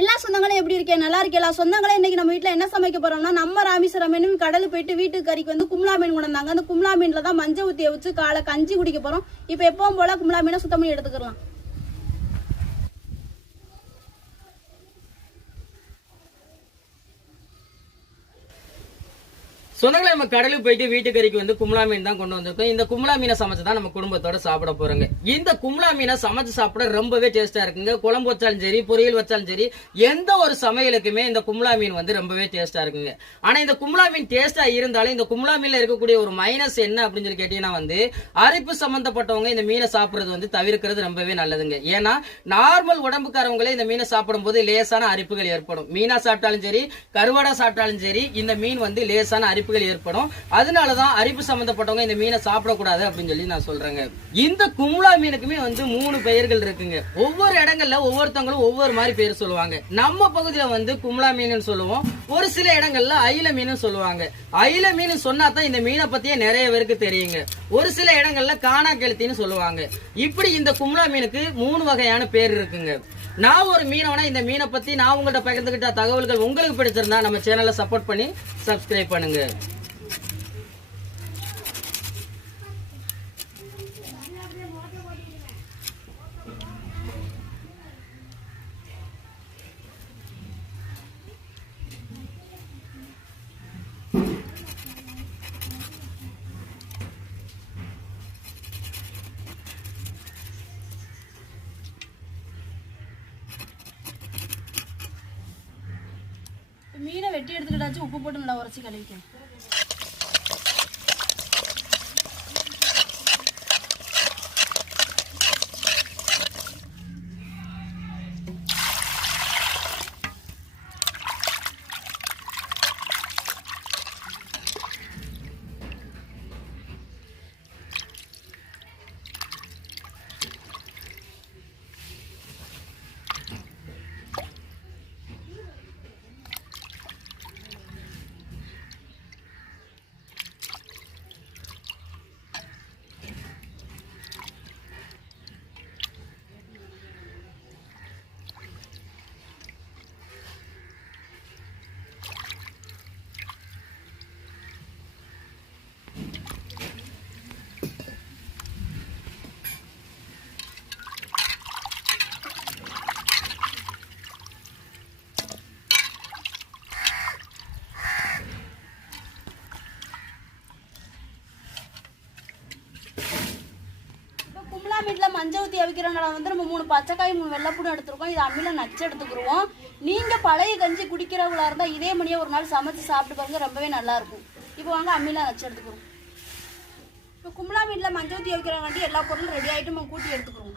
எல்லா சொந்தங்களும் எப்படி இருக்கேன்? நல்லா இருக்கேன். எல்லா சொந்தங்களும் இன்னைக்கு நம்ம வீட்டில் என்ன சமைக்க போறோம்னா, நம்ம ராமேஸ்வரம் மீனும் கடல் போயிட்டு வீட்டுக்கு கறிக்கு வந்து கும்லா மீன் கொண்டு வந்தாங்க. அந்த கும்லா மீன்ல தான் மஞ்சள் ஊற்றிய வச்சு காலை கஞ்சி குடிக்க போறோம். இப்போ எப்பவும் போல கும்லா மீனை சுத்தம் பண்ணி எடுத்துக்கலாம். சொந்தங்களை நம்ம கடலுக்கு போயிட்டு வீட்டுக்கறிக்கு வந்து கும்லா மீன் தான் கொண்டு வந்திருக்கோம். இந்த கும்லா மீனை சமைச்சு தான் நம்ம குடும்பத்தோட சாப்பிட போறோங்க. இந்த கும்லா மீனை சமைச்சு சாப்பிட ரொம்பவே டேஸ்டா இருக்குங்க. குழம்பு வச்சாலும் சரி, பொரியல் வச்சாலும் சரி, எந்த ஒரு சமையலுக்குமே இந்த கும்லா மீன் வந்து ரொம்பவே டேஸ்டா இருக்குங்க. ஆனா இந்த கும்லா மீன் டேஸ்டா இருந்தாலும் இந்த கும்லா மீன்ல இருக்கக்கூடிய ஒரு மைனஸ் என்ன அப்படின்னு சொல்லி கேட்டீங்கன்னா வந்து அரிப்பு சம்பந்தப்பட்டவங்க இந்த மீனை சாப்பிடுறது வந்து தவிர்க்கிறது ரொம்பவே நல்லதுங்க. ஏன்னா நார்மல் உடம்புக்காரவங்களே இந்த மீனை சாப்பிடும் போது லேசான அரிப்புகள் ஏற்படும். மீனா சாப்பிட்டாலும் சரி, கருவாடா சாப்பிட்டாலும் சரி, இந்த மீன் வந்து லேசான அரிப்பு ஏற்படும். அதனாலதான் அரிப்பு சம்பந்தப்பட்டவங்க இந்த மீனை சாப்பிடக்கூடாது அப்படின்னு சொல்லி நான் சொல்றேங்க. இந்த கும்லா மீனுக்குமே வந்து 3 பெயர்கள் இருக்குங்க. ஒவ்வொரு இடங்கள்ல ஒவ்வொருத்தவங்களும் ஒவ்வொரு மாதிரி பேர் சொல்லுவாங்க. நம்ம பகுதியில வந்து கும்லா மீன் சொல்லுவோம். ஒரு சில இடங்கள்ல அயில மீன் சொல்லுவாங்க. அயில மீன் சொன்னாதான் இந்த மீனை பத்தியே நிறைய பேருக்கு தெரியுங்க. ஒரு சில இடங்கள்ல காணா கெளுத்தின்னு சொல்லுவாங்க. இப்படி இந்த கும்லா மீனுக்கு 3 வகையான பேர் இருக்குங்க. நான் ஒரு மீனவனா இந்த மீனை பத்தி நான் உங்கள்கிட்ட பகிர்ந்துகிட்ட தகவல்கள் உங்களுக்கு பிடிச்சிருந்தா நம்ம சேனலை சப்போர்ட் பண்ணி சப்ஸ்கிரைப் பண்ணுங்க. மீனை வெட்டி எடுத்துக்கிட்டாச்சு, உப்பு போட்டு நல்லா உரைச்சி கழுவிக்கேன். வீட்டில் மஞ்சள் ஊற்றி அவிக்கிறனால வந்து நம்ம 3 பச்சைக்காய் 3 வெள்ளைப்பூடு எடுத்துருக்கோம். இது அம்மியில் நச்சு எடுத்துக்கிடுவோம். நீங்கள் பழைய கஞ்சி குடிக்கிறவங்களா இருந்தால் இதே மணியை ஒரு நாள் சமைச்சு சாப்பிட்டு பாருங்க, ரொம்பவே நல்லாயிருக்கும். இப்போ வாங்க அம்மியில் நச்சு எடுத்துக்கிறோம். இப்போ கும்லா மீனில் மஞ்சள் ஊற்றி அவிக்கிறவங்காட்டி எல்லா பொருளும் ரெடி ஆகிட்டு நம்ம கூட்டி எடுத்துக்கிறோம்.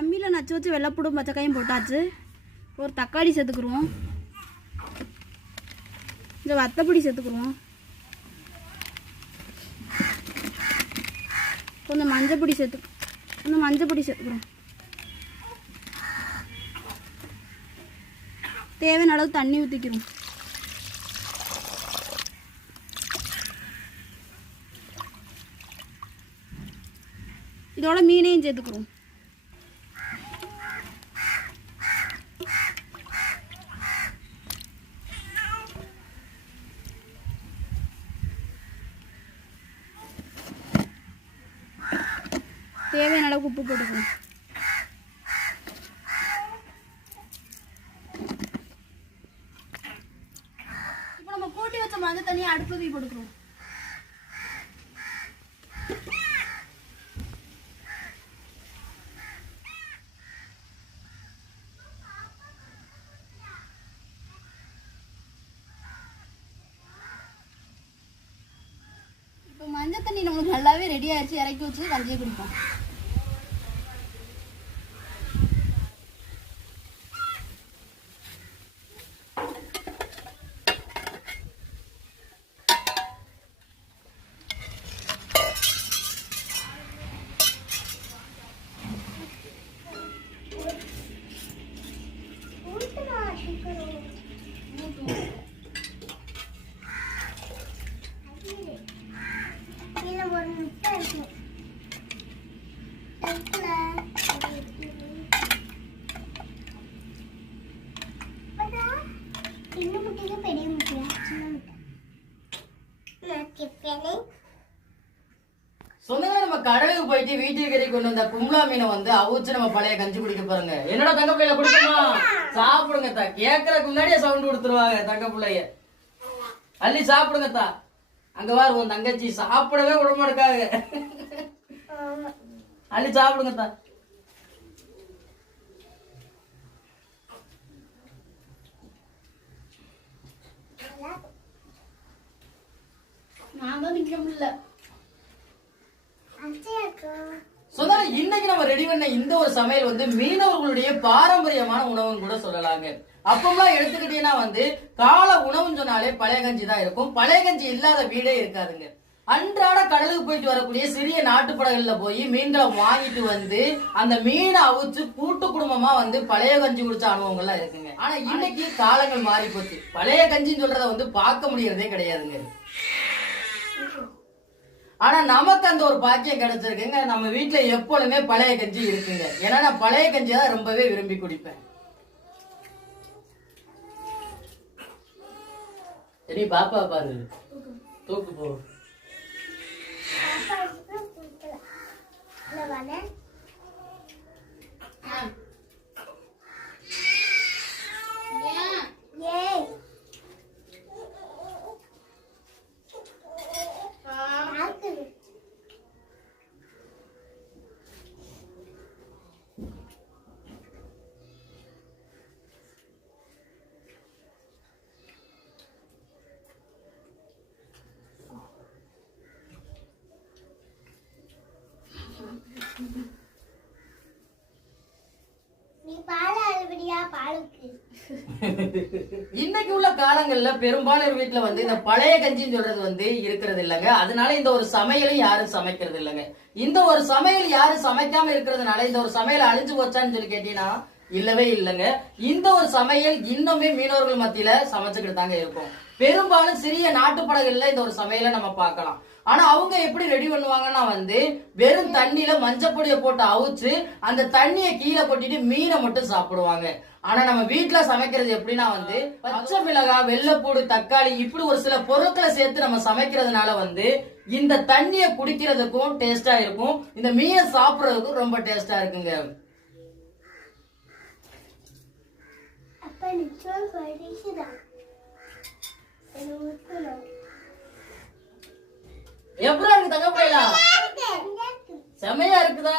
அம்மியில் நச்சு வச்சு வெள்ளைப்பூடும் பச்சைக்காயும் போட்டாச்சு. ஒரு தக்காளி சேர்த்துக்குருவோம். இந்த வத்தப்பொடி சேர்த்துக்குருவோம். கொஞ்சம் மஞ்சள் பொடி சேர்த்துக்கிறோம். தேவையான அளவு தண்ணி ஊற்றிக்கிறோம். இதோட மீனையும் சேர்த்துக்கிறோம். தேவையான அளவுக்கு உப்பு போட்டுக்கணும். இப்போ நம்ம கூட்டி வச்ச மஞ்சள் தண்ணியை அடுப்பு போட்டுக்கிறோம். இப்போ மஞ்சள் தண்ணி நம்மளுக்கு நல்லாவே ரெடி ஆயிடுச்சு. இறக்கி வச்சு கஞ்சியை குடிப்போம். கடலுக்கு போயிட்டு வீட்டுக்கு கறி கொண்டு வந்த கும்ளா மீனை வந்து அவிச்சு நம்ம பழைய கஞ்சி குடிக்க பாருங்க. என்னடா தங்க பிள்ளைல குடிக்கணுமா? சாப்பிடுங்க தா. கேட்கறதுக்கு முன்னாடியே சவுண்ட் கொடுத்துருவாங்க தங்க பிள்ளைய. அள்ளி சாப்பிடுங்க தா. அங்க வாரு உன் தங்கச்சி சாப்பிடவே விட மாட்டாங்க. அள்ளி சாப்பிடுங்க தா. நான் தான் நிக்க முடியல. இன்னைக்கு நம்ம ரெடி பண்ண இந்த ஒரு சமையல் வந்து மீனவர்களுடைய பாரம்பரியமான உணவுன்னு கூட சொல்லலாங்க. அப்பெல்லாம் எடுத்துக்கிட்டீங்கன்னா வந்து கால உணவுன்னு சொன்னாலே பழைய கஞ்சி தான் இருக்கும். பழைய கஞ்சி இல்லாத வீடே இருக்காதுங்க. அன்றாட கடலுக்கு போயிட்டு வரக்கூடிய சிறிய நாட்டுப்படகுல போய் மீன்களை வாங்கிட்டு வந்து அந்த மீனை அவிச்சு கூட்டு குடும்பமா வந்து பழைய கஞ்சி குடிச்ச அனுபவங்கள்லாம் இருக்குங்க. ஆனா இன்னைக்கு காலங்கள் மாறி போச்சு. பழைய கஞ்சின்னு சொல்றத வந்து பார்க்க முடியறதே கிடையாதுங்க. ஆனா நமக்கு அந்த ஒரு பாக்கியம் கிடைச்சிருக்குங்க. நம்ம வீட்டுல எப்பொழுதுமே பழைய கஞ்சி இருக்குங்க. ஏன்னா நான் பழைய கஞ்சியை தான் ரொம்பவே விரும்பி குடிப்பேன். சரி பாப்பா பாரு தூக்கு போ. இன்னைக்கு உள்ள காலங்கள்ல பெரும்பாலும் வீட்டுல வந்து இந்த பழைய கஞ்சின்னு சொல்றது வந்து இருக்கிறது இல்லைங்க. அதனால இந்த ஒரு சமையலும் யாரும் சமைக்கிறது இல்லைங்க. இந்த ஒரு சமையல் யாரும் சமைக்காம இருக்கிறதுனால இந்த ஒரு சமையல் அழிஞ்சு போச்சான்னு சொல்லி கேட்டீங்கன்னா இல்லவே இல்லைங்க. இந்த ஒரு சமையல் இன்னுமே மீனவர்கள் மத்தியில சமைச்சுக்கிட்டு தாங்க இருக்கும். பெரும்பாலும் சிறிய நாட்டுப்படகுல இந்த ஒரு சமையலை நம்ம பார்க்கலாம். ஆனா அவங்க எப்படி ரெடி பண்ணுவாங்கன்னா வந்து வெறும் தண்ணியில மஞ்சப்பொடியை போட்டு அவிச்சு அந்த தண்ணியை கீழே கொட்டிட்டு மீனை மட்டும் சாப்பிடுவாங்க. ஆனா நம்ம வீட்டுல சமைக்கிறது எப்படின்னா வந்து பச்சை மிளகாய், வெள்ளைப்பூடு, தக்காளி இப்படி ஒரு சில பொருட்களை சேர்த்து நம்ம சமைக்கிறதுனால வந்து இந்த தண்ணியை குடிக்கிறதுக்கும் டேஸ்டா இருக்கும், இந்த மீனை சாப்பிடுறதுக்கும் ரொம்ப டேஸ்டா இருக்குங்க. எப்படி இருக்கு தங்க போயிடா? செமையா இருக்குதா?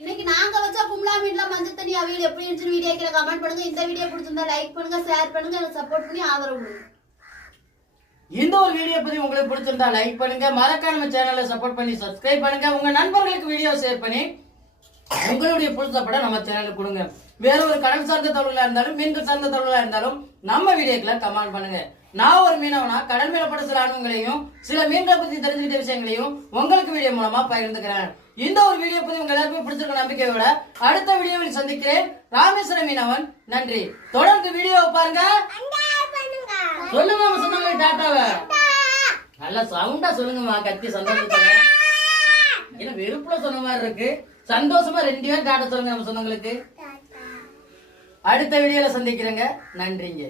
இன்னைக்கு நாங்க வச்ச கும்ளா மீன்ல மஞ்சள் தண்ணி அவியல் எப்படி இருந்துச்சு வீடியோ கீழே கமெண்ட் பண்ணுங்க. இந்த வீடியோ பிடிச்சிருந்தா லைக் பண்ணுங்க, ஷேர் பண்ணுங்க, எனக்கு சப்போர்ட் பண்ணி ஆதரவு கொடுங்க. இந்த ஒரு வீடியோ பத்தி உங்களுக்கு பிடிச்சிருந்தா லைக் பண்ணுங்க, மறக்காம நம்ம சேனலை சப்போர்ட் பண்ணி சப்ஸ்கிரைப் பண்ணுங்க, உங்க நண்பர்களுக்கு வீடியோ ஷேர் பண்ணி உங்களுடைய புல் சப்போர்ட்டை நம்ம சேனலுக்கு கொடுங்க. வேற ஒரு கடல் சார்ந்த தகவலா இருந்தாலும் மீன்கள் சார்ந்த தகவலா இருந்தாலும் நம்ம வீடியோக்குள்ள கமெண்ட் பண்ணுங்க. நான் ஒரு மீனவனா கடல் மேலப்பட்ட சில அனுபவங்களையும் சில மீன்களை பத்தி தெரிஞ்சுக்கிட்ட விஷயங்களையும் உங்களுக்கு வீடியோ மூலமா பகிர்ந்துக்கிறேன். இந்த ஒரு வீடியோ பத்தி உங்க எல்லாருக்கும் பிடிச்சிருக்க நம்பிக்கையோட அடுத்த வீடியோவில் சந்திக்கிறேன். ராமேஸ்வரம் மீனவன். நன்றி. தொடர்ந்து வீடியோவை பாருங்க. சொல்லுங்க நம்ம சொன்னாங்க டாட்டாவை நல்லா சவுண்டா சொல்லுங்கம்மா. கத்தி சந்தோஷத்தோட ஏன்னா வெறுப்புல சொன்ன மாதிரி இருக்கு. சந்தோஷமா 2 பேரும் டாட்டா சொல்லுங்க நம்ம சொன்னவங்களுக்கு. அடுத்த வீடியோல சந்திக்கிறேங்க. நன்றிங்க.